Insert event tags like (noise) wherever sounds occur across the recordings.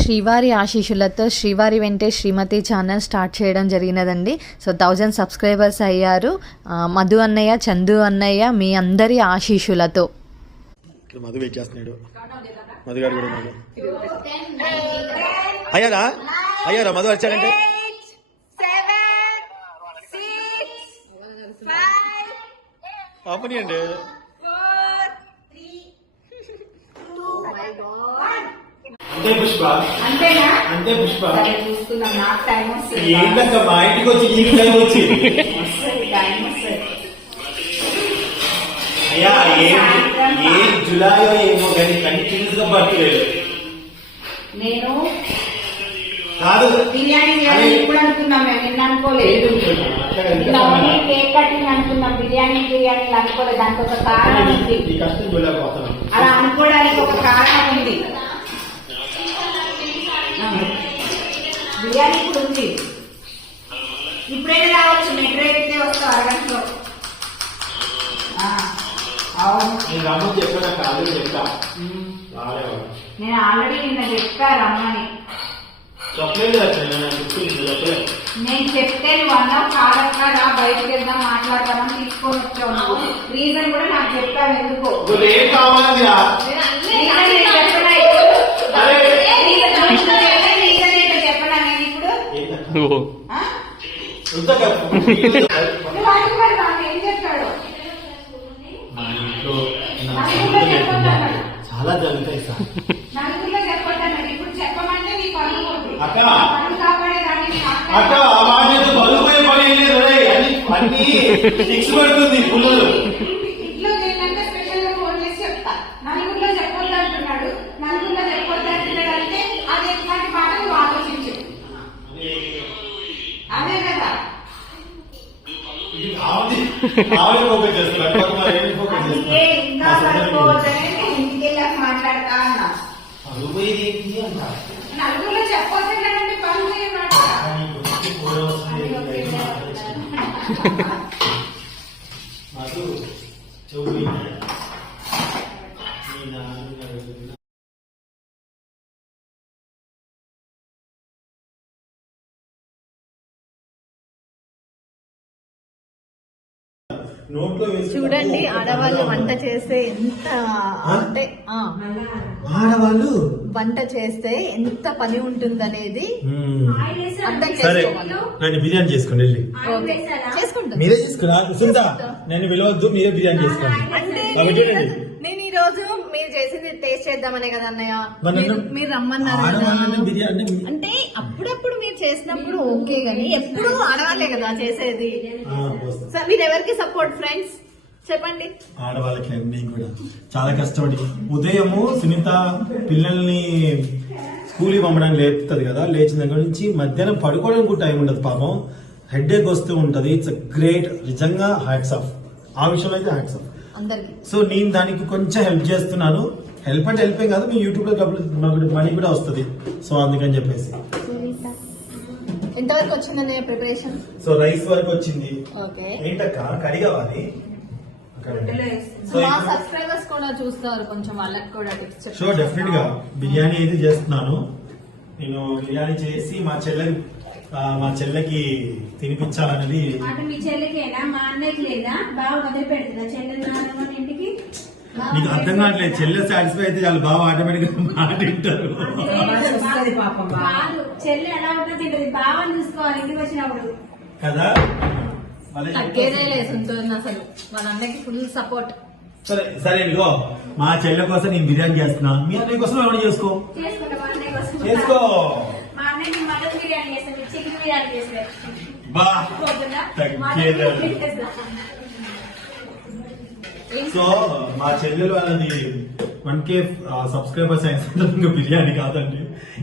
శ్రీవారి ఆశీస్సులతో శ్రీవారి వెంటే శ్రీమతి ఛానల్ స్టార్ట్ చేయడం జరిగినదండి. సో థౌజండ్ సబ్స్క్రైబర్స్ అయ్యారు. మధు అన్నయ్య చందు అన్నయ్య మీ అందరి ఆశీస్సులతో. ఇక్కడ మధు వెయిట్ చేస్తున్నాడు. మధు గారు కూడా ఉన్నాడు అయ్యారా? అయ్యారా? మధు వచ్చాడంటే? అమ్మని అండి అంతే పుష్ప. అంతేనా? అంతే పుష్ప. చూస్తున్నాం నాకు టైం వస్తుంది. ఏంటక్క మా ఇంటికి వచ్చి నీకు టైం వచ్చింది? వస్తుంది టైం వస్తుంది. అయ్యా ఏం ఏ జులైలో ఏమో కానీ కంటిన్యూస్గా పట్టలేదు నేను కాదు. బిర్యానీ చేయాలని ఇప్పుడు అనుకున్నాం మేము నిన్న అనుకోలేదు. కేక్ కటింగ్ అనుకున్నాం బిర్యానీ బిర్యానీ అనుకోలేదు. దానికి ఒక కారణం ఉంది. అలా అనుకోవడానికి ఒక కారణం ఉంది. బిర్యానీ ఇప్పుడు ఉంది ఇప్పుడైనా రావచ్చు మెట్రో ఎక్కితే వస్తావు అరగంటలో. ఆ, అవును. నేను రమ్మని చెప్పాను కాదు చెప్తా రాలేవాడు నేను ఆల్రెడీ నిన్న చెప్పా రమ్మని. చెప్పలేదు నేను చెప్తే నువ్వు కాదక్క రా బయటకు వెళ్దాం మాట్లాడదామని తీసుకొని వచ్చావు రీజన్ కూడా నాకు చెప్పావు ఎందుకో. ఏం కావాలి చెప్పొద్దన్నాడు చాలా జరుగుతాయి సార్. అక్క. పని. అన్ని పడుతుంది పుల్లలు ఇంట్లో నేనంటే స్పెషల్గా ఫోన్ చేసి చెప్తా నలుగురిలో చెప్పొద్దు అంటున్నాడు నలుగురిలో చెప్పొద్దు అంటున్నాడు అంటే అది ఎట్లాంటి మాట నువ్వు ఆలోచించు అదే కదా ఆవిడ ఆవిడ ఫోకస్ చేస్తున్నారు పక్క మరి ఏమి ఫోకస్ అందుకే ఇంకా చేస్తున్నారు పడుకోవద్దని నేను ఇంటికి వెళ్ళాక మాట్లాడతా అన్నా. బలుపోయేది ఏంటి చూడండి ఆడవాళ్ళు వంట చేస్తే ఎంత అంటే ఆ, ఆడవాళ్ళు? వంట చేస్తే ఎంత పని సరే చేసుకోవాలి. నన్ను బిర్యానీ చేసుకోండి వెళ్ళి. చేసుకుంటాం. మీరే తీసుకురా సుందా నేను పిలవద్దు మీరే బిర్యానీ చేసుకోండి. నేను ఈ రోజు మీరు చేసింది టేస్ట్ చేద్దామనే కదా అన్నయ్య? మరి మీరు- రమ్మన్నారు? కదా. ఆడవాళ్ళని బిర్యానీ అంటే అప్పుడప్పుడు మీరు చేసినప్పుడు ఓకే గానీ ఎప్పుడు ఆడవాళ్ళే కదా చేసేది. ఆ, పోస్తా. సో మీరు ఎవరికి సపోర్ట్ ఫ్రెండ్స్ చెప్పండి. ఆడవాళ్ళకి నేను కూడా. చాలా కష్టపడి. ఉదయము సునీత పిల్లల్ని స్కూల్కి పంపడానికి లేపుతుంది కదా లేచిన దగ్గర నుంచి మధ్యాహ్నం పడుకోవడానికి కూడా టైం ఉండదు పాపం. హెడ్ వస్తూ ఉంటది. ఇట్స్ గ్రేట్ నిజంగా హ్యాట్స్ ఆఫ్ ఆ విషయంలో అయితే హ్యాట్స్ ఆఫ్ సో నేను దానికి కొంచెం హెల్ప్ చేస్తున్నాను. హెల్ప్ అంటే హెల్ప్ కాదు మీ యూట్యూబ్లో డబ్బులు మనీ కూడా వస్తుంది. సో అందుకని చెప్పేసి. ఎంతవరకు వచ్చిందన్నయ్య ప్రిపరేషన్ సో రైస్ వరకు వచ్చింది. ఓకే. ఏంటక్క? కర్రీ కావాలి? సో మా ఇప్పుడు- సబ్స్క్రైబర్స్ కూడా చూస్తారు కొంచెం వాళ్ళకి కూడా టిప్స్ సో డెఫినెట్గా. బిర్యానీ అయితే చేస్తున్నాను. నేను బిర్యానీ చేసి మా చెల్లెకి ఆ, మా చెల్లెకి తినిపించాలనేది అంటే మీ చెల్లికేనా? మా అన్నయ్యకి లేదా? బాగా వదిలి పెడుతుందా చెల్లెలు నాన్నమ్మ ఇంటికి? నీకు అర్థం కావట్లేదు. చెల్లె సాటిస్ఫై అయితే వాళ్ళు బాగా ఆటోమేటిక్గా మాట వింటారు కాదు చెల్లి ఎలా ఉంటుందో తింటది. బావని చూసుకోవాలి ఇంటికి వచ్చినప్పుడు. కదా? వాళ్ళే తగ్గేదే లేదు ఉంటుంది అసలు. వాళ్ళందరికి ఫుల్ సపోర్ట్ సరే సరే ఇదిగో. మా చెల్లె కోసం నేను బిర్యానీ చేస్తున్నా. మీ అన్నయ్య కోసం ఎవరు చేసుకో? చేసుకో మా అన్నయ్య మటన్ బిర్యానీ చేస్తాను చికెన్ బిర్యానీ చేస్తాను బా పొద్దున తగ్గేదే మటన్ లేదు. బిర్యానీ చేస్తా. సో మా చెల్లెలు వాళ్ళది వన్ కే సబ్స్క్రైబర్స్ అయిన సందర్భంగా బిర్యానీ కాదండి.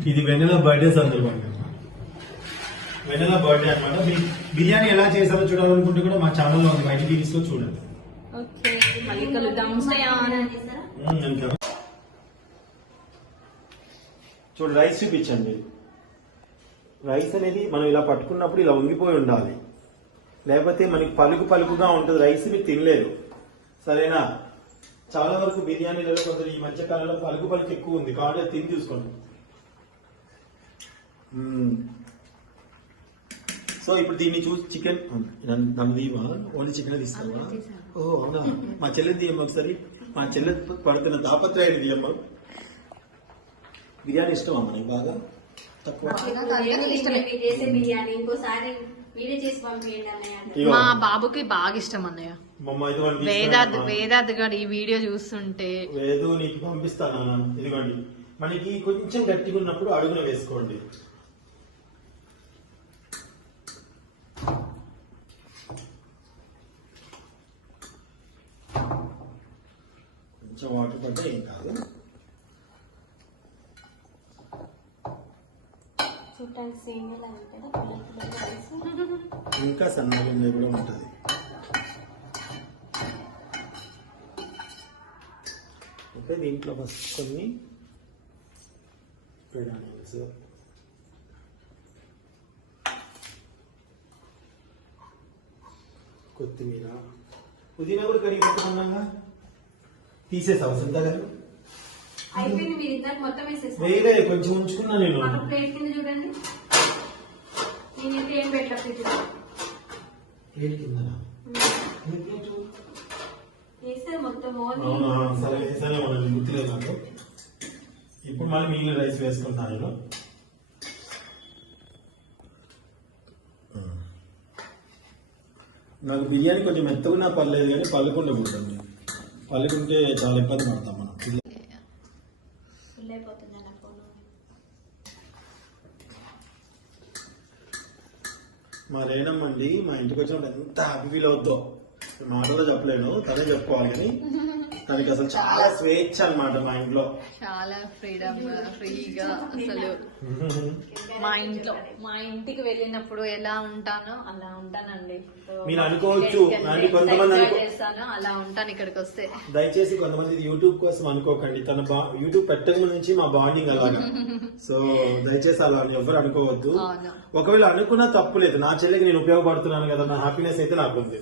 ఇది వెన్నెల బర్త్డే సందర్భంగా వెన్నెల బర్త్డే అనమాట బిర్యానీ ఎలా చేశారో చూడాలనుకుంటే కూడా మా ఛానల్లో ఉంది. బయట టీవీస్లో చూడండి మళ్ళీ కలుద్దాం. చూడు రైస్ చూపించండి. రైస్ అనేది మనం ఇలా పట్టుకున్నప్పుడు ఇలా వంగిపోయి ఉండాలి. లేకపోతే మనకి పలుకు పలుకుగా ఉంటుంది. రైస్ మీరు తినలేరు సరేనా? చాలా వరకు బిర్యానీలలో కొందరు ఈ మధ్య కాలంలో పలుకు పలుకు ఎక్కువ ఉంది. కాబట్టి తిని చూసుకోండి. సో ఇప్పుడు దీన్ని చూసి చికెన్ నన్ను దీవా ఓన్లీ చికెన్ తీసుకోవా? ఓ అవునా? మా చెల్లెది తీయమ్మ ఒకసారి. మా చెల్లె పడుతున్న దాపత్రయాన్ని తీయమ్మ. బిర్యానీ ఇష్టమా మనకి బాగా? తక్కువ. మీరు చేసే బిర్యానీ ఇంకోసారి మీరే చేసి పంపించండి అన్నయ్య. ఇగో, మా బాబుకి బాగా ఇష్టం అన్నయ్య వేదాద్. వేదాద్ గడు ఈ వీడియో చూస్తుంటే వేదు నీకు పంపిస్తాను ఇదిగోండి. మనకి కొంచెం గట్టిగా ఉన్నప్పుడు అడుగున వేసుకోండి కొంచెం వాటర్ పడితే ఏం కాదు చూడటానికి సేమ్ ఎలా ఉంటుందా పుల్ల పుల్ల రైస్ ఇంకా సన్నగా కూడా ఉంటుంది. ఓకే దీంట్లో ఫస్ట్ కొన్ని పెడానియన్స్ కొత్తిమీర. పుదీనా కూడా కడిగి పెట్టుకున్నాగా తీసేసావు సుందా గారు అయిపోయింది మీరు ఇద్దరు మొత్తం వేసేసారు కొంచెం ఉంచుకున్నా నేను. ప్లేట్ కింద చూడండి. ఏం ప్లేట్ మొత్తం ఓన్లీ సరే వేసానే మనం గుర్తులేదు నాకు. ఇప్పుడు మళ్ళీ మిగిలిన రైస్ వేసుకుంటాను నేను. నాకు బిర్యానీ కొంచెం మెత్తగా పర్లేదు కానీ పల్లకుండా కూడండి పల్లకుంటే చాలా ఇబ్బంది పడతాం మనం. ఫుల్ అయిపోతుంది అన్న ఫోన్. మరేనమ్మండి మా ఇంటికి వచ్చినప్పుడు ఎంత హ్యాపీ ఫీల్ అవుద్దో. మాటలో చెప్పలేను తనే చెప్పుకోవాలి కానీ తనకి అసలు చాలా స్వేచ్ఛ అన్నమాట మా ఇంట్లో. చాలా ఫ్రీడమ్ ఫ్రీగా అసలు. మా ఇంట్లో మా ఇంటికి వెళ్ళినప్పుడు ఎలా ఉంటానో అలా ఉంటానండి. మీరు అనుకోవచ్చు, కొంతమంది enjoy అనుకో- చేస్తానో అలా ఉంటాను ఇక్కడికి వస్తే దయచేసి కొంతమంది ఇది యూట్యూబ్ కోసం అనుకోకండి. తన బా యూట్యూబ్ పెట్టక నుంచి మా బాండింగ్ అలాగా. సో దయచేసి అలా ఎవరు అనుకోవద్దు. అవును. ఒకవేళ అనుకున్నా తప్పులేదు నా చెల్లికి నేను ఉపయోగపడుతున్నాను కదా నా హ్యాపీనెస్ అయితే నాకు ఉంది.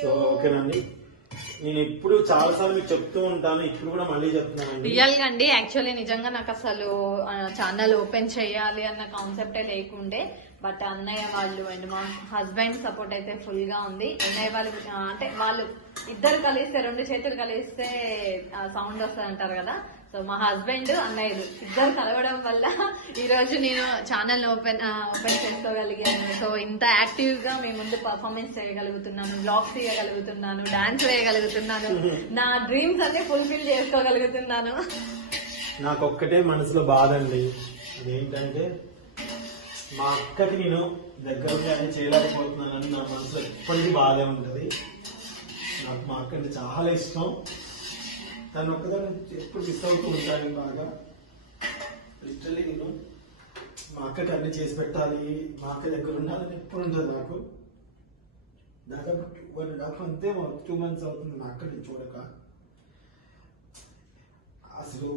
సో ఓకేనండి. నేను ఎప్పుడు చాలా సార్లు మీకు చెప్తూ ఉంటాను. ఇప్పుడు కూడా మళ్ళీ చెప్తున్నాను రియల్గా అండి యాక్చువల్లీ నిజంగా నాకు అసలు ఛానల్ ఓపెన్ చేయాలి అన్న కాన్సెప్టే లేకుండే. బట్ అన్నయ్య వాళ్ళు అండ్ మా హస్బెండ్ సపోర్ట్ అయితే ఫుల్గా ఉంది. అన్నయ్య వాళ్ళు అంటే వాళ్ళు ఇద్దరు కలిస్తే రెండు చేతులు కలిస్తే సౌండ్ వస్తుంది అంటారు కదా. సో మా హస్బెండ్ అన్నయ్యలు ఇద్దరు కలవడం వల్ల ఈ రోజు నేను ఛానల్ ఓపెన్ ఓపెన్ చేసుకోగలిగాను. సో ఇంత యాక్టివ్గా మీ ముందు పర్ఫార్మెన్స్ చేయగలుగుతున్నాను బ్లాగ్స్ చేయగలుగుతున్నాను డాన్స్ వేయగలుగుతున్నాను. నా డ్రీమ్స్ అన్ని ఫుల్ఫిల్ చేసుకోగలుగుతున్నాను. నాకు ఒక్కటే మనసులో బాధ అండి అదేంటంటే మా అక్కకి నేను దగ్గర అన్ని చేయలేకపోతున్నానని నా మనసులో ఎప్పటికీ బాధే ఉంటది. నాకు మా అక్క అంటే చాలా ఇష్టం. తను ఒక్కదాన్ని ఎప్పుడు మిస్ అవుతూ ఉంటాను బాగా. లిటరలీ నేను మా అక్కకి అన్ని చేసి పెట్టాలి మా అక్క దగ్గర ఉండాలని ఎప్పుడు ఉండదు నాకు. దాదాపు వన్ అండ్ హాఫ్ అంతే టూ మంత్స్ అవుతుంది మా అక్కని చూడక. అసలు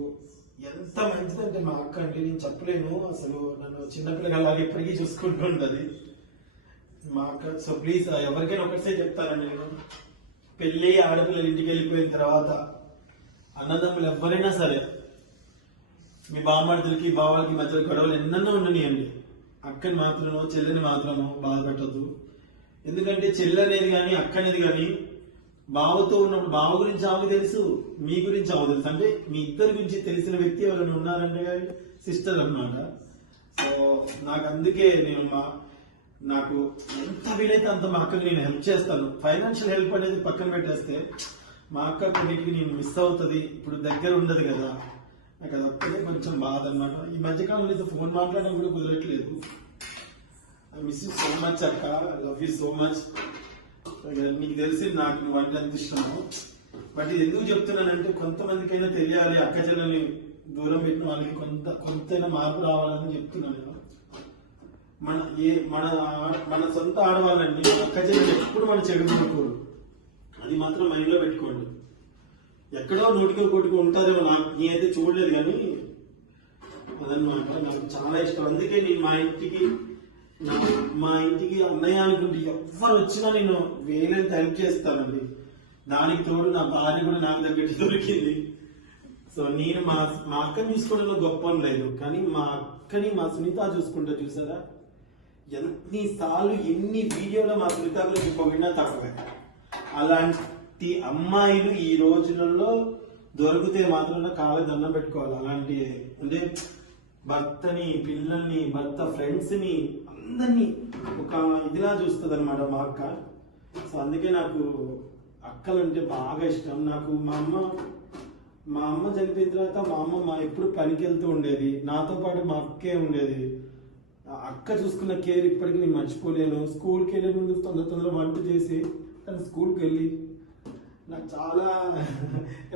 ఎంత మంచిదంటే మా అక్క అంటే నేను చెప్పలేను. అసలు నన్ను చిన్నపిల్లగాలాగా ఎప్పటికీ చూసుకుంటూ ఉండదు మా అక్క సో ప్లీజ్ ఎవరికైనా ఒకటే చెప్తానండి నేను. పెళ్ళి ఆడపిల్లలు ఇంటికి వెళ్ళిపోయిన తర్వాత అన్నదమ్ములు ఎవరైనా సరే మీ బామ్మడితులకి బావాలకి మధ్యలో గొడవలు ఎన్నెన్నో ఉండనియండి. అక్కని మాత్రమో చెల్లిని మాత్రమో బాధపెట్టద్దు ఎందుకంటే చెల్లి అనేది కానీ అక్క అనేది కానీ బావతో ఉన్నప్పుడు బావ గురించి ఆమె తెలుసు మీ గురించి ఆమె తెలుసు. అంటే మీ ఇద్దరి గురించి తెలిసిన వ్యక్తి ఎవరైనా ఉన్నారంటే సిస్టర్ అన్నమాట. సో నాకు అందుకే నేను మా నాకు ఎంత వీలైతే అంత మా అక్కకి నేను హెల్ప్ చేస్తాను. ఫైనాన్షియల్ హెల్ప్ అనేది పక్కన పెట్టేస్తే మా అక్క కొన్నిటికి నేను మిస్ అవుతుంది. ఇప్పుడు దగ్గర ఉండదు కదా. నాకు అది అప్పుడే కొంచెం బాధ అనమాట ఈ మధ్యకాలంలో అయితే ఫోన్ మాట్లాడడం కూడా కుదరట్లేదు. I miss you so much అక్క. లవ్ యూ సో మచ్ నీకు తెలిసి నాకు నువ్వు అంటే అంత ఇష్టము. బట్ ఇది ఎందుకు చెప్తున్నానంటే కొంతమందికైనా తెలియాలి. అక్క చెల్లెల్ని దూరం పెట్టిన వాళ్ళకి కొంత కొంతైనా మార్పు రావాలని చెప్తున్నాను మన ఏ మన మన సొంత ఆడవాళ్ళని అక్క చెల్లెలు ఎప్పుడు మన చెడు అది మాత్రం మైండ్లో పెట్టుకోండి. ఎక్కడో నోటికో కోటికో ఉంటారేమో నాకు నేనైతే అయితే చూడలేదు కానీ అదనమాట నాకు చాలా ఇష్టం. అందుకే నేను మా ఇంటికి నా- మా ఇంటికి అన్నయ్య అనుకుంటే ఎవ్వరు వచ్చినా నేను వేరే హెల్ప్ చేస్తానండి. దానికి తోడు నా భార్య కూడా నాకు దగ్గర దొరికింది. సో నేను మా మా అక్కని చూసుకోవడంలో గొప్ప లేదు. కానీ మా అక్కని మా సునీత చూసుకుంటా చూసారా? ఎన్నిసార్లు ఎన్ని వీడియోలో మా సునీత గురించి పొగిడినా తక్కువే. అలాంటి అమ్మాయిలు ఈ రోజులలో దొరికితే మాత్రం కాళ్ళ దండం పెట్టుకోవాలి. అలాంటి అంటే భర్తని పిల్లల్ని భర్త ఫ్రెండ్స్ని అందరినీ ఒక ఇదిలా చూస్తుంది అనమాట మా అక్క. సో అందుకే నాకు అక్కలంటే బాగా ఇష్టం. నాకు మా అమ్మ మా అమ్మ చనిపోయిన తర్వాత మా అమ్మ మా ఎప్పుడు పనికి వెళ్తూ ఉండేది. నాతో పాటు మా అక్కే ఉండేది. అక్క చూసుకున్న కేర్ ఇప్పటికీ నేను మర్చిపోలేను. స్కూల్కి వెళ్ళే ముందు తొందర తొందర వంట చేసి తను స్కూల్కి వెళ్ళి నాకు చాలా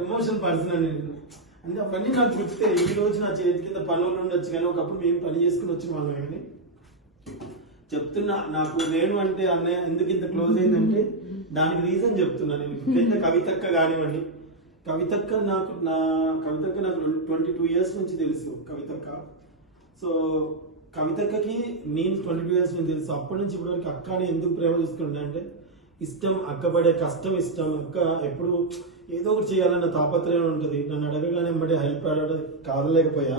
ఎమోషన్ పర్సన్ నేను. అంటే అవన్నీ నాకు గుర్తే ఈ రోజు నా చేతి కింద పనులు ఉండొచ్చు కానీ ఒకప్పుడు మేము పని చేసుకుని వచ్చిన వాళ్ళం కానీ చెప్తున్నా నాకు నేను అంటే అన్నయ్య ఎందుకు ఇంత క్లోజ్ అయిందంటే దానికి రీజన్ చెప్తున్నా నేను. ఎప్పుడైతే కవితక్క కానివ్వండి. కవితక్క నాకు నా కవితక్క నాకు ట్వంటీ టూ ఇయర్స్ నుంచి తెలుసు కవితక్క. సో కవితక్కకి నేను ట్వంటీ టూ ఇయర్స్ నుంచి తెలుసు. అప్పటి నుంచి ఇప్పటివరకు అక్క అని ఎందుకు ప్రేమ చూసుకుంటా అంటే ఇష్టం అక్కబడే కష్టం ఇష్టం. అక్క ఎప్పుడు ఏదో ఒకటి చేయాలన్న తాపత్రయం ఉంటుంది. నన్ను అడగగానే ఎంబడి హెల్ప్ అడగడం కాదలేకపోయా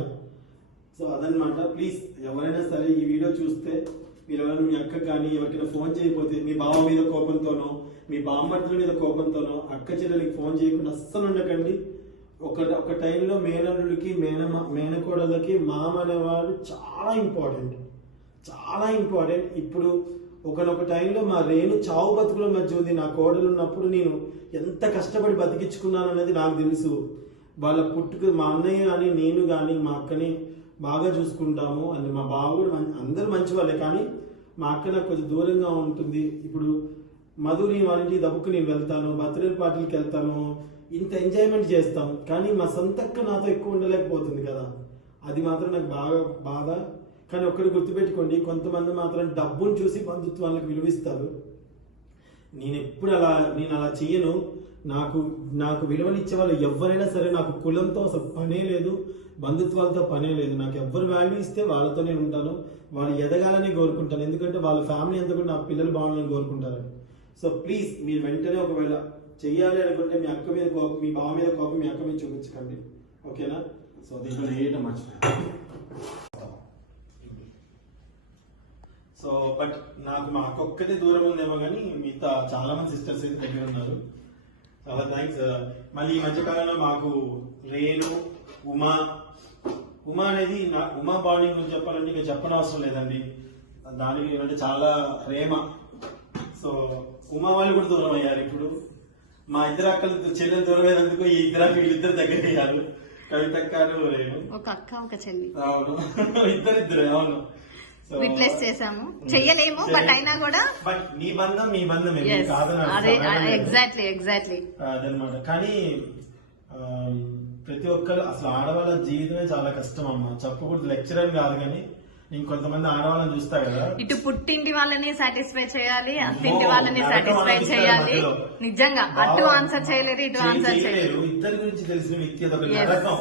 సో అదనమాట ప్లీజ్ ఎవరైనా సరే ఈ వీడియో చూస్తే మీరు ఎవరైనా మీ అక్క కానీ ఎవరికైనా ఫోన్ చేయకపోతే మీ బావ మీద కోపంతోనో మీ బామ్మర్తుల మీద కోపంతోనో అక్క చెల్లెలకి ఫోన్ చేయకుండా అస్సలు ఉండకండి. ఒక ఒక టైంలో మేనల్లుడికి మేనమా మేనకోడలకి మామ అనేవాడు చాలా ఇంపార్టెంట్. చాలా ఇంపార్టెంట్. ఇప్పుడు ఒకనొక టైంలో మా రేణు చావు బతుకుల మధ్య ఉంది నా కోడలు ఉన్నప్పుడు నేను ఎంత కష్టపడి బతికించుకున్నాను అనేది నాకు తెలుసు. వాళ్ళ పుట్టుకు మా అన్నయ్య కానీ నేను కానీ మా అక్కని బాగా చూసుకుంటాము అని మా బావ కూడా అందరూ మంచి వాళ్ళే కానీ మా అక్క నాకు కొంచెం దూరంగా ఉంటుంది. ఇప్పుడు మధుని వాళ్ళకి దబ్బుకు నేను వెళ్తాను బర్త్డే పార్టీలకి వెళ్తాను ఇంత ఎంజాయ్మెంట్ చేస్తాం. కానీ మా సొంతక్క నాతో ఎక్కువ ఉండలేకపోతుంది కదా. అది మాత్రం నాకు బాగా బాధ. కానీ ఒక్కరు గుర్తుపెట్టుకోండి కొంతమంది మాత్రం డబ్బును చూసి బంధుత్వాలకు విలువిస్తారు. నేను ఎప్పుడు అలా నేను అలా చేయను నాకు నాకు విలువనిచ్చే వాళ్ళు ఎవరైనా సరే నాకు కులంతో అసలు పనే లేదు బంధుత్వాలతో పనే లేదు. నాకు ఎవరు వాల్యూ ఇస్తే వాళ్ళతో నేను ఉంటాను. వాళ్ళు ఎదగాలని కోరుకుంటాను. ఎందుకంటే వాళ్ళ ఫ్యామిలీ అంతా కూడా నా పిల్లలు బాగుండాలని కోరుకుంటారని. సో ప్లీజ్ మీరు వెంటనే ఒకవేళ చెయ్యాలి అనుకుంటే మీ అక్క మీద కోపం మీ బావ మీద కోపం మీ అక్క మీద చూపించకండి. ఓకేనా సో దీంట్లో చేయటం మర్చిపోయాను. సో బట్ నాకు మా అక్క ఒక్కటే దూరం ఉందేమో కానీ మిగతా చాలా మంది సిస్టర్స్ అయితే దగ్గర ఉన్నారు. చాలా థ్యాంక్స్ మళ్ళీ ఈ మధ్య కాలంలో మాకు రేణు ఉమా ఉమా అనేది నా ఉమా బాండింగ్ గురించి చెప్పాలంటే ఇక చెప్పనవసరం లేదండి. దానికి అంటే చాలా ప్రేమ. సో ఉమా వాళ్ళు కూడా దూరం అయ్యారు ఇప్పుడు. మా ఇద్దరు అక్కలు చెల్లెలు దూరం అయినందుకు ఈ ఇద్దరు వీళ్ళిద్దరు దగ్గర అయ్యారు. కవితక్కారు రేణు. ఒక అక్క ఒక చెల్లి. అవును. (laughs) ఇద్దరిద్దరే అవును. రిప్లేస్ చేసాము చెయ్యలేము బట్ అయినా కూడా బట్ మీ బంధం మీ బంధం అదే ఎగ్జాక్ట్లీ ఎగ్జాక్ట్లీ అదనమాట. కానీ ప్రతి ఒక్కరు అసలు ఆడవాళ్ళ జీవితమే చాలా కష్టం అమ్మ. చెప్పకూడదు లెక్చర్ అని కాదు కానీ కొంతమంది ఆడవాళ్ళని చూస్తా కదా. ఇటు పుట్టింటి వాళ్ళని సాటిస్ఫై చేయాలి అత్తింటి వాళ్ళని సాటిస్ఫై చేయాలి. నిజంగా అటు ఆన్సర్ చేయలేరు ఇటు ఆన్సర్ చేయలేరు చేయలేరు. ఇద్దరి గురించి తెలిసిన వ్యక్తి Yes. నరకం.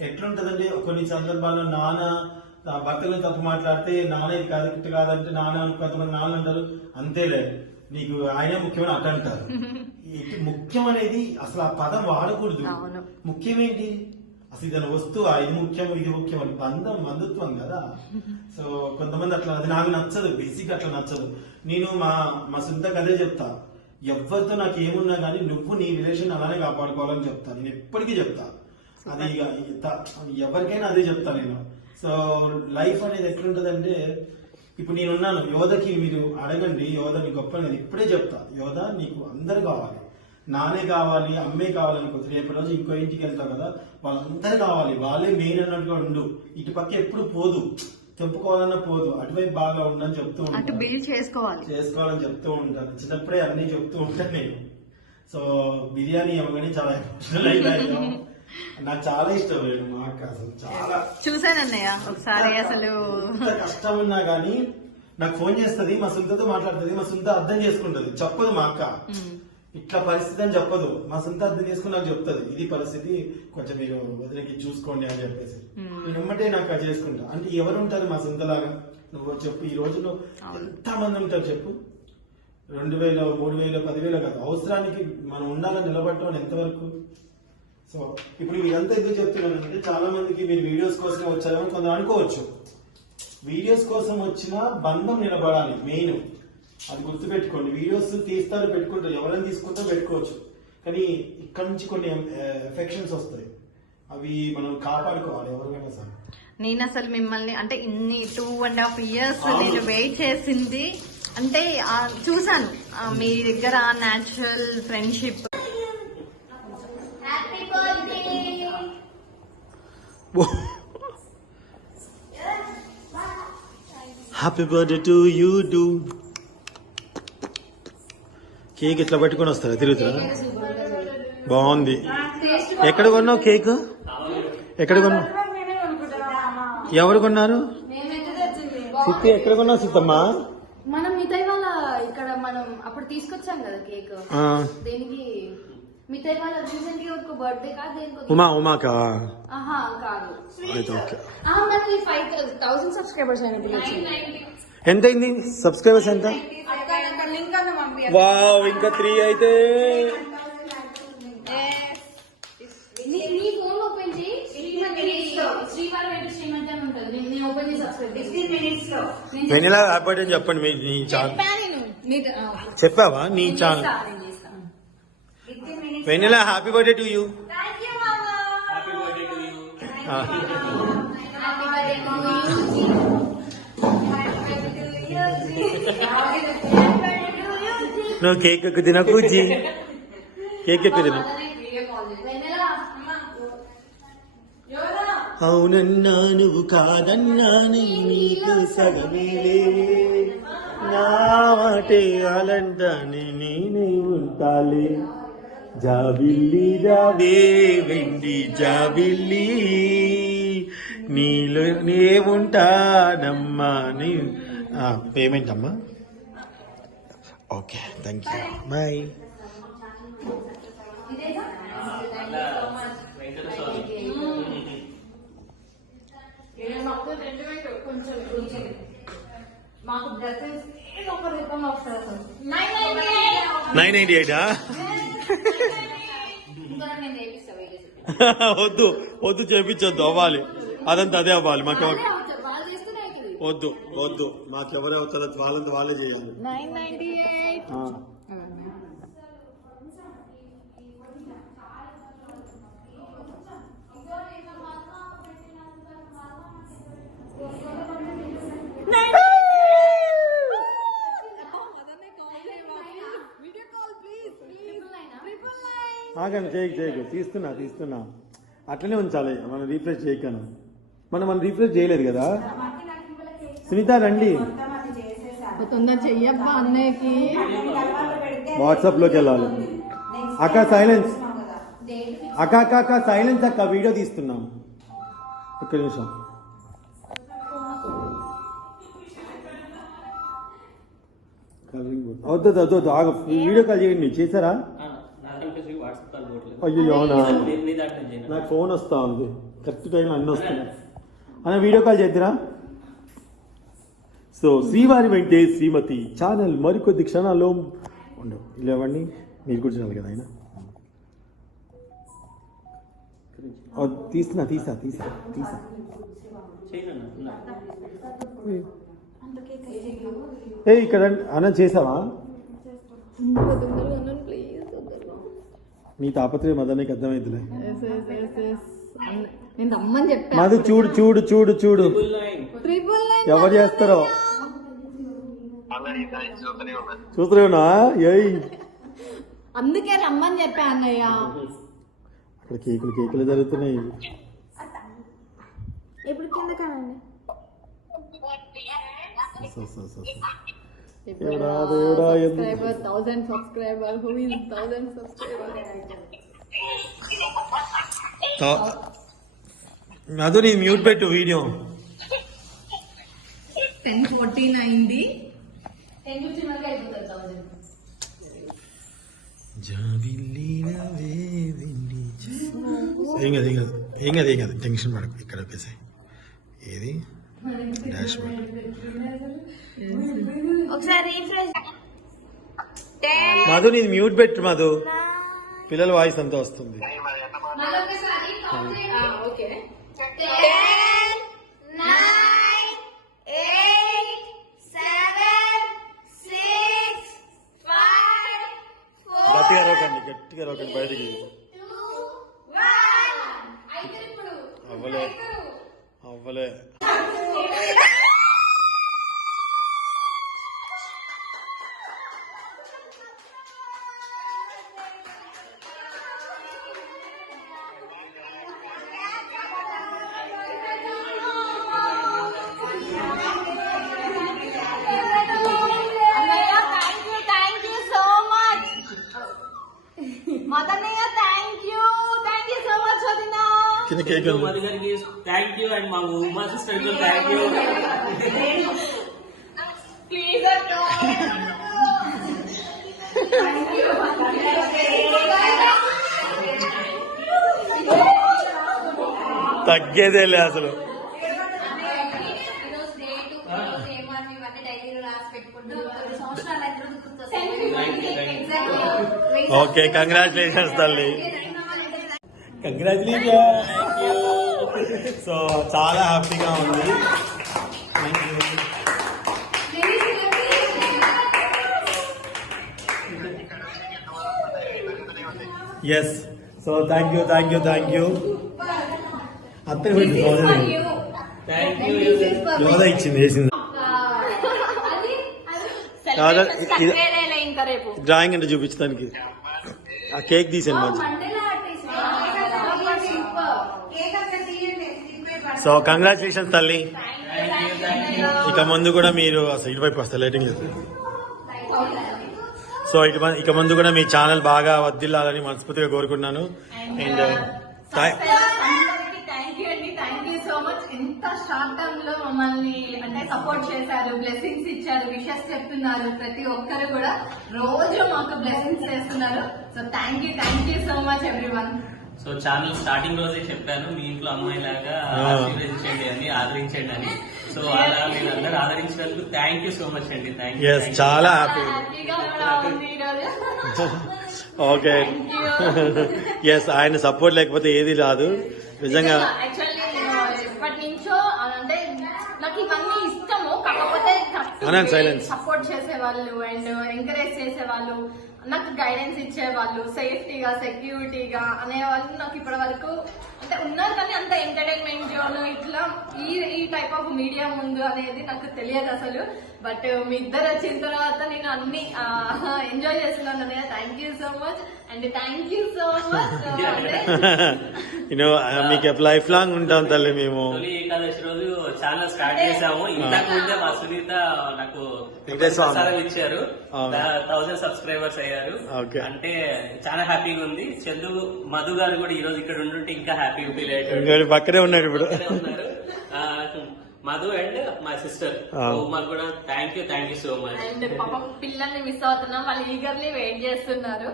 ఎట్లుంటదంటే కొన్ని సందర్భాల్లో నాన్న ఆ భర్తలు తప్పు మాట్లాడితే నాన్న ఇది కాదు కాదంటే నాన్న కొంతమంది నాన్న అంటారు. అంతేలే. నీకు ఆయన ముఖ్యమని అట్ట అంటారు. (laughs) ముఖ్యం అనేది అసలు ఆ పదం వాడకూడదు. ముఖ్యం ఏంటి? అసలు ఇదని వస్తువు ఇది ముఖ్యం ఇది ముఖ్యం అని బంధం బంధుత్వం కదా. (laughs) సో కొంతమంది అట్లా అది నాకు నచ్చదు. బేసిక్ అట్లా నచ్చదు. నేను మా మా సొంతకు అదే చెప్తా. ఎవరితో నాకు ఏమున్నా కానీ నువ్వు నీ రిలేషన్ అలానే కాపాడుకోవాలని చెప్తా. నేను ఎప్పటికీ చెప్తా. అది ఎవరికైనా అదే చెప్తా నేను. సో లైఫ్ అనేది ఎట్లుంటదంటే ఇప్పుడు నేనున్నాను యోధకి మీరు అడగండి యోధ మీ గొప్ప నేను ఇప్పుడే చెప్తా. యోధ నీకు అందరు కావాలి. నానే కావాలి అమ్మే కావాలి అనుకోవచ్చు రేపు రోజు ఇంకో ఇంటికి వెళ్తావు కదా వాళ్ళందరూ కావాలి. వాళ్ళే మెయిన్ అన్నట్టుగా ఉండు. ఇటు పక్క ఎప్పుడు పోదు. తెంపుకోవాలన్నా పోదు. అటువైపు బాగా ఉండని చెప్తూ ఉంటాను చేసుకోవాలి. చేసుకోవాలని చెప్తూ ఉంటాను చిన్నప్పుడే అన్ని చెప్తూ ఉంటాను నేను. సో బిర్యానీ ఇవ్వగానే చాలా ఎమోషనల్ అయిపోయాను. (laughs) నాకు చాలా ఇష్టం లేదు మా అక్క అసలు చాలా. చూసానన్నయ్య ఒకసారి అసలు. కష్టం ఉన్నా గానీ నాకు ఫోన్ చేస్తది మా సుంతతో మాట్లాడుతుంది మా సుంత అర్థం చేసుకుంటది. చెప్పదు మా అక్క. ఇట్లా పరిస్థితి అని చెప్పదు. మా సొంత అర్థం చేసుకుని నాకు చెప్తుంది. ఇది పరిస్థితి కొంచెం మీరు వదిలేకి చూసుకోండి అని చెప్పేసి. నేను ఎమ్మటే నాకు అది చేసుకుంటా. అంటే ఎవరు ఉంటారు మా సొంతలాగా? నువ్వు చెప్పు ఈ రోజుల్లో ఎంత మంది ఉంటారు చెప్పు? రెండు వేలు మూడు వేలు పదివేలు కాదు. అవసరానికి మనం ఉండాలని నిలబడటం ఎంతవరకు? సో ఇప్పుడు ఇదంతా ఎందుకు చెప్తున్నానంటే చాలా మందికి మీరు వీడియోస్ కోసమే వచ్చారేమో కొందరు అనుకోవచ్చు. వీడియోస్ కోసం వచ్చిన బంధం నిలబడాలి మెయిన్. అది గుర్తుపెట్టుకోండి. వీడియోస్ తీస్తారు పెట్టుకుంటారు. ఎవరైనా తీసుకుంటారో పెట్టుకోవచ్చు. కానీ ఇక్కడ నుంచి కొన్ని ఎఫెక్షన్స్ వస్తాయి. అవి మనం కాపాడుకోవాలి ఎవరికైనా సరే. నేను అసలు మిమ్మల్ని అంటే ఇన్ని టూ అండ్ హాఫ్ ఇయర్స్ నేను వెయిట్ చేసింది అంటే చూసాను మీ దగ్గర natural friendship happy birthday happy birthday to you do cake ఇట్లా పట్టుకొని వస్తారా? తిరుగుతారా? బాగుంది. ఎక్కడ కొన్నావు కేక్ ఎక్కడ కొన్నావు? ఎవరు కొన్నారు? సిద్ధి ఎక్కడ కొన్నావు సిద్ధమ్మా? మనం మిగతా ఇక్కడ మనం అప్పుడు తీసుకొచ్చాం కదా కేక్ దేనికి మిగతా వాళ్ళ రీసెంట్గా ఒక బర్త్డే కాదు దేనికి ఉమా ఆహా కాదు అయితే ఓకే ఆ, మనకి సబ్స్క్రైబర్స్ ఎంత అయింది? సబ్స్క్రైబర్స్ ఎంత? వావ్ ఇంకా త్రీ అయితే. అని వెనిలా హ్యాపీ బర్త్డే చెప్పండి మీ నీ ఛానల్. చెప్పావా? నీ channel vanilla happy birthday to you thank you మామా Happy birthday to you. Happy birthday to you. నువ్వు కేక్ ఎక్కువ తినకు జీ కేక్ ఎక్కువ తిన వీడియో కాల్ వెన్నెలా అవునన్నా నువ్వు కాదన్నా నేను నీకు సగమేలే. నా మాటే అలంటానే నేనే ఉంటాలే. జాబిల్లి రావే వెండి జాబిల్లి. నీలో నేముంటానమ్మా నీ పేమెంట్ అమ్మా okay thank you bye nine ninety ఎయిటా (laughs) వద్దు వద్దు చేపించొద్దు అవ్వాలి. అదంతా అదే అవ్వాలి మాకు వద్దు వద్దు. మాకెవరే అవుతారో వాళ్ళంతా వాళ్ళే చేయాలి. నైన్ నైన్టీ ఎయిట్ ఆ. ఆగండి చేయకు చేయకు తీస్తున్నా తీస్తున్నా. అట్లనే ఉంచాలి. మనం రీఫ్రెష్ చేయకను. మనం మనం రీఫ్రెష్ చేయలేదు కదా? సునీత రండి. తొందర చెయ్యబ్బా అన్నయ్యకి. వాట్సాప్లోకి వెళ్ళాలి. అక్క సైలెన్స్ అక్క అక్క అక్క సైలెన్స్ అక్క. వీడియో తీస్తున్నాం. ఒక్క నిమిషం. కలరింగ్. వద్దు వద్దు, వద్దు. ఆగ. వీడియో కాల్ చేయండి. చేశారా? అయ్యో అవునా? నీ- నాకు ఫోన్ వస్తా ఉంది. కరెక్ట్ టైం అన్నీ వస్తున్నాయి. అన్న వీడియో కాల్ చేద్దిరా. సో శ్రీవారి వెంటే శ్రీమతి ఛానల్ మరికొద్ది క్షణాల్లో ఉండు. లేవండి మీరు కూర్చున్నారు కదా ఆయన. ఓ, తీస్తున్నా తీసా తీసా తీసా ఏ ఇక్కడ అన్న చేసావా? నీ తాపత్రయం అదే నీకు అర్థమైతులే నేను రమ్మని చెప్పా మాది చూడు చూడు చూడు చూడు. ట్రిపుల్ నైన్ ఎవరు చేస్తారో? చూస్తున్నావునా ఏయ్. అందుకే రమ్మని చెప్పా అన్నయ్య. అక్కడ కేకులు కేకులు జరుగుతున్నాయి. ఇప్పుడు కింద కానండి సో, సో, సో, సో. దేవుడా దేవుడా ఎందుకు subscriber thousand subscriber who is thousand subscriber అదు నీ మ్యూట్ పెట్టు వీడియో టెన్ ఫోర్టీన్ అయింది టెన్ ఫిఫ్టీన్ వరకు అయిపోతుంది థౌసండ్ ఏం కాదు ఏం కాదు ఏం కాదు ఏం కాదు టెన్షన్ పడకు ఇక్కడ ఒకేసారి ఏది మధు నీది మ్యూట్ పెట్టు మధు. పిల్లల వాయిస్ అంతా వస్తుంది. గట్టిగా రోకండి గట్టిగా రోకండి బయటికి అవ్వలే. అవ్వలే. థ్యాంక్ యూ ప్లీజ్ అక్క తగ్గేదేలే అసలు ఈరోజు డేట్ ఈరోజు ఏమని ఇవన్నీ డైరీలో రాసి పెట్టుకుంటూ కొన్ని సంవత్సరాలు అయితే గుర్తొస్తాయి ఓకే కంగ్రాచులేషన్స్ తల్లి. కంగ్రాచులేషన్ సో చాలా హ్యాపీగా ఉంది. Thank you yes so thank you thank you thank you you Yodha ఇచ్చింది వేసింది. రేపు. డ్రాయింగ్ అంటే చూపించడానికి. ఆ కేక్ తీసాను మంచి కేక్ అంతా తీయండి స్లిప్ సో కంగ్రాచులేషన్స్ తల్లి. ఇక ముందు కూడా మీరు అసలు ఇటువైపు వస్తారు లైటింగ్ లేదు సో ఇటు ఇక ముందు కూడా మీ ఛానల్ బాగా వర్దిల్లాలని మనస్ఫూర్తిగా కోరుకున్నాను అండ్ థ్యాంక్ యూ అండి. థ్యాంక్ యూ సో మచ్ ఎంత షార్ట్ టర్మ్లో మమ్మల్ని అంటే సపోర్ట్ చేశారు బ్లెస్సింగ్స్ ఇచ్చారు విషెస్ చెప్తున్నారు ప్రతి ఒక్కరు కూడా. రోజు మాకు బ్లెస్సింగ్స్ చేస్తున్నారు. So thank you thank you so much every so channel starting రోజే చెప్పాను మీ ఇంట్లో అమ్మాయి లాగా ఆ. ఆశీర్వదించండి అని ఆదరించండి అని. సో అలా మీరు అందరూ ఆదరించినందుకు థ్యాంక్ యూ సో మచ్ అండి. థ్యాంక్ యూ చాలా హ్యాపీ ఓకే. ఎస్ ఆయన సపోర్ట్ లేకపోతే ఏది రాదు. నిజంగా. సపోర్ట్ చేసేవాళ్ళు అండ్ ఎంకరేజ్ చేసేవాళ్ళు. నాకు గైడెన్స్ ఇచ్చేవాళ్ళు సేఫ్టీగా సెక్యూరిటీగా అనేవాళ్ళు నాకు ఇప్పటి వరకు. అంటే ఉన్నారు కానీ అంత ఎంటర్టైన్మెంట్ జోన్ ఇట్లా ఈ ఈ టైప్ ఆఫ్ మీడియా ముందు అనేది నాకు తెలియదు అసలు. బట్ మీ ఇద్దరు వచ్చిన తర్వాత నేను అన్ని ఎంజాయ్ చేస్తున్నాను thank you so much and thank you so much మీకు లైఫ్ లాంగ్ ఉంటాం తల్లి మేము. తొలి ఏకాదశి రోజు ఛానల్ స్టార్ట్ చేసాము ఇంతకు ముందే మా సునీత నాకు ఇచ్చారు. థౌసండ్ సబ్స్క్రైబర్స్ అయ్యారు. Okay. అంటే చాలా హ్యాపీగా ఉంది. చందు మధు గారు కూడా ఈ రోజు ఇక్కడ ఉండుంటే ఇంకా హ్యాపీగా ఫీల్ పక్కనే ఉన్నాడు ఇప్పుడు. మధు అండ్ మా సిస్టర్. మాకు కూడా thank you thank you so much and పాపం పిల్లల్ని మిస్ అవుతున్నాం. వాళ్ళు ఈగర్లీ వెయిట్ చేస్తున్నారు.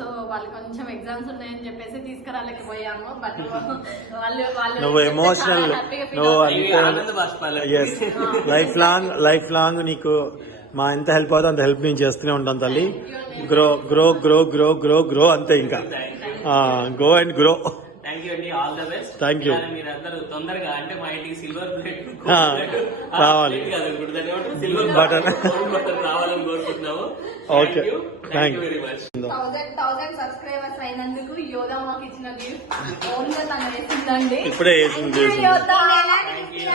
సో వాళ్ళు కొంచెం ఎగ్జామ్స్ ఉన్నాయని చెప్పేసి తీసుకురాలేకపోయాము. బట్ (laughs) వాళ్ళు వాళ్ళు నువ్వు feel నువ్వు లైఫ్ లాంగ్ లైఫ్ లాంగ్ నీకు మా ఎంత హెల్ప్ అవుతుందో అంత హెల్ప్ నేను చేస్తూనే ఉంటాను తల్లి. Grow grow grow grow grow grow అంతే ఇంకా. Go and grow thank you అండి all the best Thank you. మీరు అందరూ తొందరగా అంటే మా ఇంటికి సిల్వర్ ప్లేట్ ఆ, రావాలి. సిల్వర్. బటన్ రావాలని కోరుకుంటున్నాము. Okay. Thank you you. Very much thousand thousand subscribers అయినందుకు యోధా మాకు ఇచ్చిన గిఫ్ట్ ఓన్గా తను వేసిందండి. ఇప్పుడే వేసింది, Thank you, వేసింది. యోధా. థ్యాంక్ యూ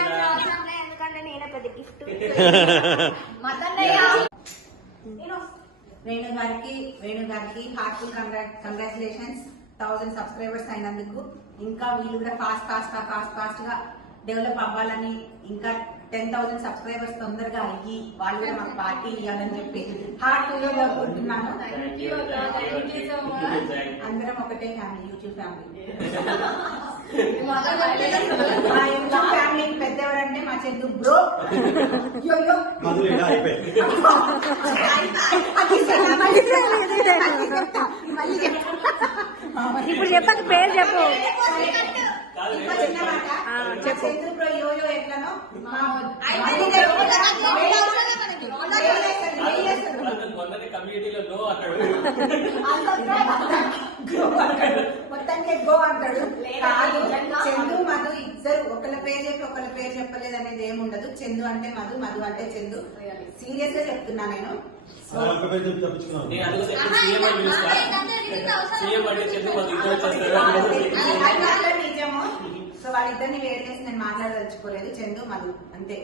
ఎందుకంటే నేనే పెద్ద గిఫ్ట్ (laughs) మదన్నయ్య. వేణు గారికి వేణు గారికి హార్ట్ఫుల్ కంగ్రాచులేషన్స్ థౌసండ్ సబ్స్క్రైబర్స్ అయినందుకు. ఇంకా వీళ్ళు కూడా ఫాస్ట్ ఫాస్ట్గా ఫాస్ట్ ఫాస్ట్గా డెవలప్ అవ్వాలని ఇంకా టెన్ థౌసండ్ సబ్స్క్రైబర్స్ తొందరగా అయ్యి వాళ్ళు కూడా మాకు పార్టీ ఇవ్వాలని చెప్పి హార్ట్ఫుల్గా కోరుకుంటున్నాను. అందరం ఒకటే family YouTube family YouTube family పెద్ద ఎవరంటే మా చెందు బ్రో ఇప్పుడు చెప్పక పేరు చెప్పు. చెప్పు. కమ్యూనిటీలో అన్నాడు మొత్తానికి గో అంటాడు. కాదు చందు మధు ఇద్దరు ఒకళ్ళ పేరు చెప్పి ఒకళ్ళ పేరు చెప్పలేదు అనేది ఏమి ఉండదు. చందు అంటే మధు మధు అంటే చందు. సీరియస్గా చెప్తున్నా నేను. నిజము. సో వాళ్ళిద్దరిని వేరు చేసి నేను మాట్లాడదలుచుకోలేదు. చందు మధు అంతే.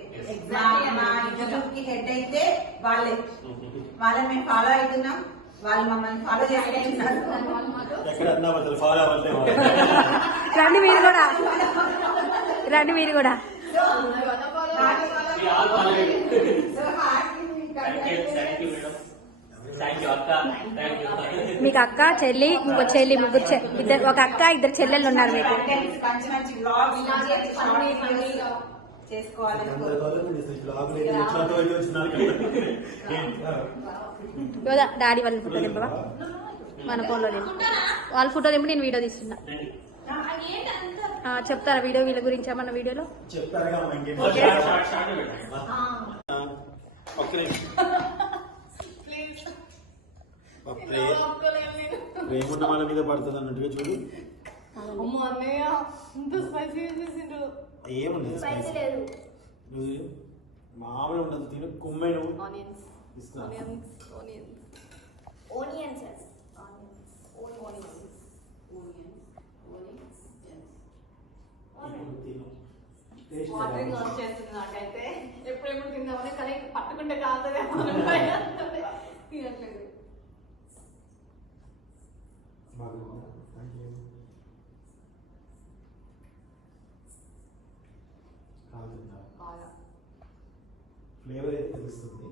మా మా యూట్యూబ్కి హెడ్ అయితే వాళ్ళే. (laughs) వాళ్ళని మేము ఫాలో అవుతున్నాం వాళ్ళు మమ్మల్ని ఫాలో చేసుకుంటున్నారు ఎక్కడ అన్నా బదులు ఫాలో అవ్వట్లేదు (laughs) రండి మీరు కూడా. (laughs) రండి మీరు కూడా. మీకు అక్క చెల్లి ఇంకో చెల్లి ముగ్గురు ఇద్దరు ఒక అక్క ఇద్దరు చెల్లెళ్ళు ఉన్నారు మీకు. డాడీ వాళ్ళ ఫోటో దింపవా? మన ఫోన్లో దింపు. వాళ్ళ ఫోటో దింపు నేను వీడియో తీస్తున్నా. చెప్తారా వీడియో వీళ్ళ గురించి ఏమన్నా వీడియోలో? ప్రేమ మన మీద. పడుతుంది అన్నట్టుగా చూడు. నువ్వు మామూలు ఉండదు తిను. కుమ్మే నువ్వు ఆనియన్స్ ఇస్తున్నా ఆనియన్స్ ఆనియన్స్ ఇప్పుడు తిను వాటరింగ్ ఎలా ఆన్ ఉంది? చేస్తుంది నాకైతే. ఎప్పుడెప్పుడు తిందామని కానీ పట్టుకుంటే కాదుదేమో తినట్లేదు ఫ్లేవర్ అయితే తెలుస్తుంది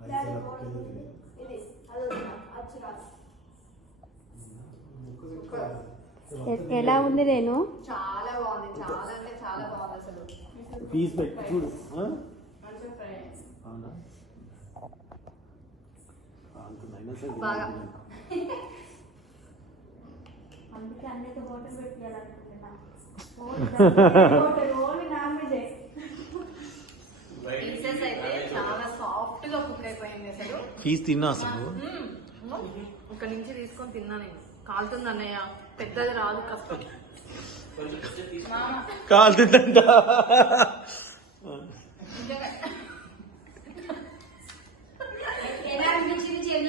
రైస్ ఎలా కుక్కైందో తెలియదు. ఇది అది అచ్చు రాదు ముక్క ముక్క. ఎ- ఎలా ఉంది నేను చాలా బాగుంది చాలా అంటే చాలా బాగుంది అసలు. పీస్ పెట్టి చూడు. ఆ? మంచిగా ఫ్రై అవునా? అంత అయినా సరే బాగా. అందుకే అందరికీ హోటల్ పెట్టాలనుకుంటున్నా ఓన్లీ నాన్ వెజ్ పీసెస్ అయితే చాలా సాఫ్ట్గా కుక్ అయిపోయింది అసలు. పీస్ తిన్నా అసలు. ఒక నుంచి తీసుకొని తిన్నా నేను. కాలుతుంది అన్నయ్య. పెద్దది రాదు కష్టం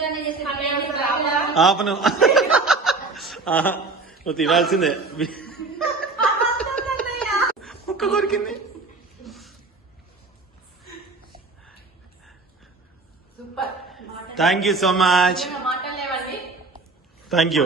అనే చేసి ఆపను. నువ్వు తినాల్సిందే. ముక్క కొరికింది. Thank you so much thank you